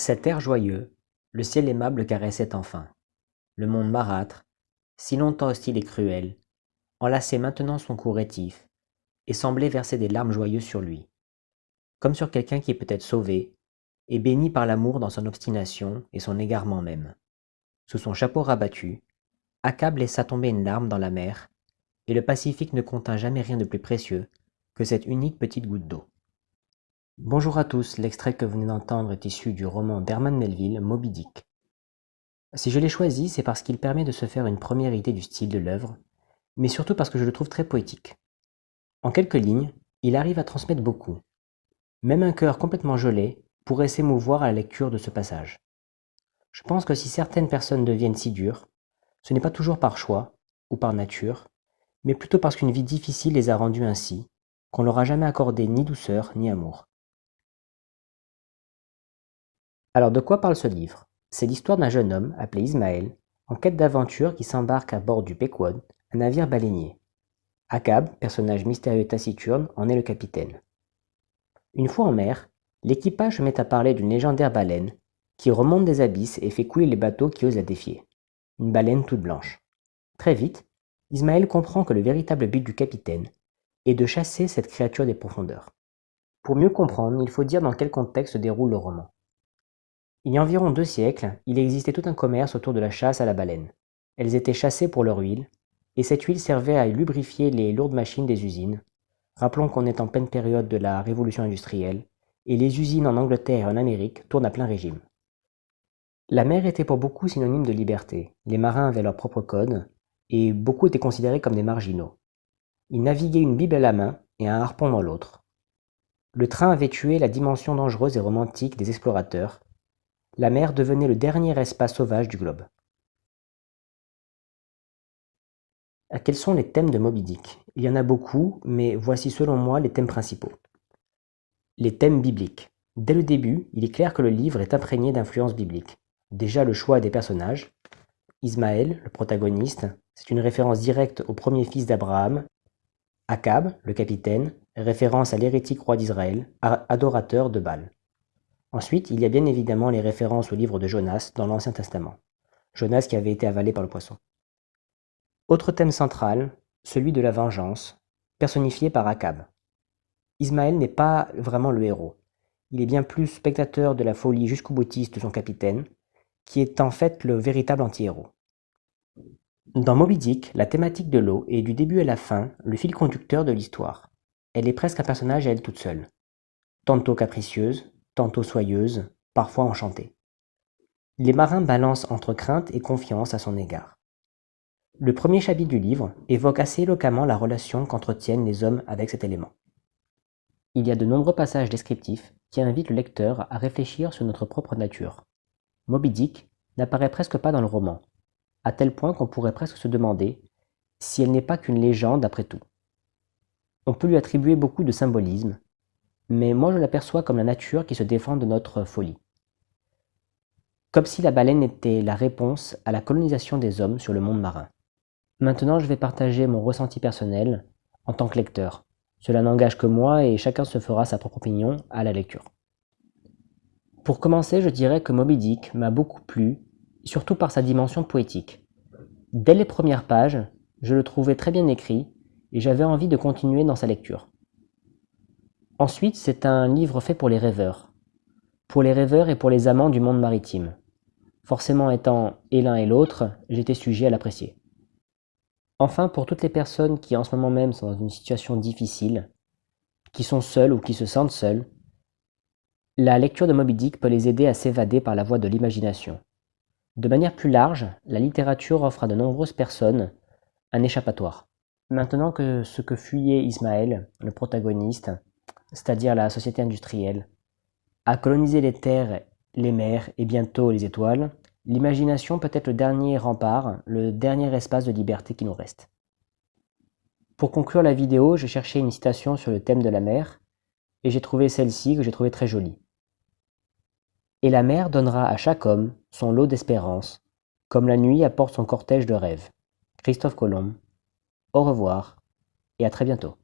Cet air joyeux, le ciel aimable caressait enfin. Le monde marâtre, si longtemps hostile et cruel, enlaçait maintenant son cou rétif, et semblait verser des larmes joyeuses sur lui, comme sur quelqu'un qui est peut-être sauvé, et béni par l'amour dans son obstination et son égarement même. Sous son chapeau rabattu, Achab laissa tomber une larme dans la mer, et le Pacifique ne contint jamais rien de plus précieux que cette unique petite goutte d'eau. Bonjour à tous, l'extrait que vous venez d'entendre est issu du roman d'Herman Melville, Moby Dick. Si je l'ai choisi, c'est parce qu'il permet de se faire une première idée du style de l'œuvre, mais surtout parce que je le trouve très poétique. En quelques lignes, il arrive à transmettre beaucoup. Même un cœur complètement gelé pourrait s'émouvoir à la lecture de ce passage. Je pense que si certaines personnes deviennent si dures, ce n'est pas toujours par choix ou par nature, mais plutôt parce qu'une vie difficile les a rendues ainsi, qu'on leur a jamais accordé ni douceur ni amour. Alors de quoi parle ce livre? C'est l'histoire d'un jeune homme appelé Ismaël, en quête d'aventure qui s'embarque à bord du Pequod, un navire baleinier. Achab, personnage mystérieux et taciturne, en est le capitaine. Une fois en mer, l'équipage se met à parler d'une légendaire baleine qui remonte des abysses et fait couler les bateaux qui osent la défier. Une baleine toute blanche. Très vite, Ismaël comprend que le véritable but du capitaine est de chasser cette créature des profondeurs. Pour mieux comprendre, il faut dire dans quel contexte se déroule le roman. Il y a environ 2 siècles, il existait tout un commerce autour de la chasse à la baleine. Elles étaient chassées pour leur huile, et cette huile servait à lubrifier les lourdes machines des usines. Rappelons qu'on est en pleine période de la révolution industrielle, et les usines en Angleterre et en Amérique tournent à plein régime. La mer était pour beaucoup synonyme de liberté. Les marins avaient leur propre code, et beaucoup étaient considérés comme des marginaux. Ils naviguaient une bible à la main et un harpon dans l'autre. Le train avait tué la dimension dangereuse et romantique des explorateurs. La mer devenait le dernier espace sauvage du globe. Quels sont les thèmes de Moby Dick? Il y en a beaucoup, mais voici selon moi les thèmes principaux. Les thèmes bibliques. Dès le début, il est clair que le livre est imprégné d'influences bibliques. Déjà le choix des personnages. Ismaël, le protagoniste, c'est une référence directe au premier fils d'Abraham. Achab, le capitaine, référence à l'hérétique roi d'Israël, adorateur de Baal. Ensuite, il y a bien évidemment les références au livre de Jonas dans l'Ancien Testament. Jonas qui avait été avalé par le poisson. Autre thème central, celui de la vengeance, personnifié par Achab. Ismaël n'est pas vraiment le héros. Il est bien plus spectateur de la folie jusqu'au boutiste de son capitaine, qui est en fait le véritable anti-héros. Dans Moby Dick, la thématique de l'eau est du début à la fin le fil conducteur de l'histoire. Elle est presque un personnage à elle toute seule. Tantôt capricieuse, tantôt soyeuse, parfois enchantée. Les marins balancent entre crainte et confiance à son égard. Le premier chapitre du livre évoque assez éloquemment la relation qu'entretiennent les hommes avec cet élément. Il y a de nombreux passages descriptifs qui invitent le lecteur à réfléchir sur notre propre nature. Moby Dick n'apparaît presque pas dans le roman, à tel point qu'on pourrait presque se demander si elle n'est pas qu'une légende après tout. On peut lui attribuer beaucoup de symbolisme, mais moi je l'aperçois comme la nature qui se défend de notre folie. Comme si la baleine était la réponse à la colonisation des hommes sur le monde marin. Maintenant, je vais partager mon ressenti personnel en tant que lecteur. Cela n'engage que moi et chacun se fera sa propre opinion à la lecture. Pour commencer, je dirais que Moby Dick m'a beaucoup plu, surtout par sa dimension poétique. Dès les premières pages, je le trouvais très bien écrit et j'avais envie de continuer dans sa lecture. Ensuite, c'est un livre fait pour les rêveurs. Pour les rêveurs et pour les amants du monde maritime. Forcément étant et l'un et l'autre, j'étais sujet à l'apprécier. Enfin, pour toutes les personnes qui en ce moment même sont dans une situation difficile, qui sont seules ou qui se sentent seules, la lecture de Moby Dick peut les aider à s'évader par la voie de l'imagination. De manière plus large, la littérature offre à de nombreuses personnes un échappatoire. Maintenant que ce que fuyait Ismaël, le protagoniste, c'est-à-dire la société industrielle, a colonisé les terres, les mers et bientôt les étoiles, l'imagination peut être le dernier rempart, le dernier espace de liberté qui nous reste. Pour conclure la vidéo, j'ai cherché une citation sur le thème de la mer, et j'ai trouvé celle-ci que j'ai trouvée très jolie. Et la mer donnera à chaque homme son lot d'espérance, comme la nuit apporte son cortège de rêves. Christophe Colomb. Au revoir, et à très bientôt.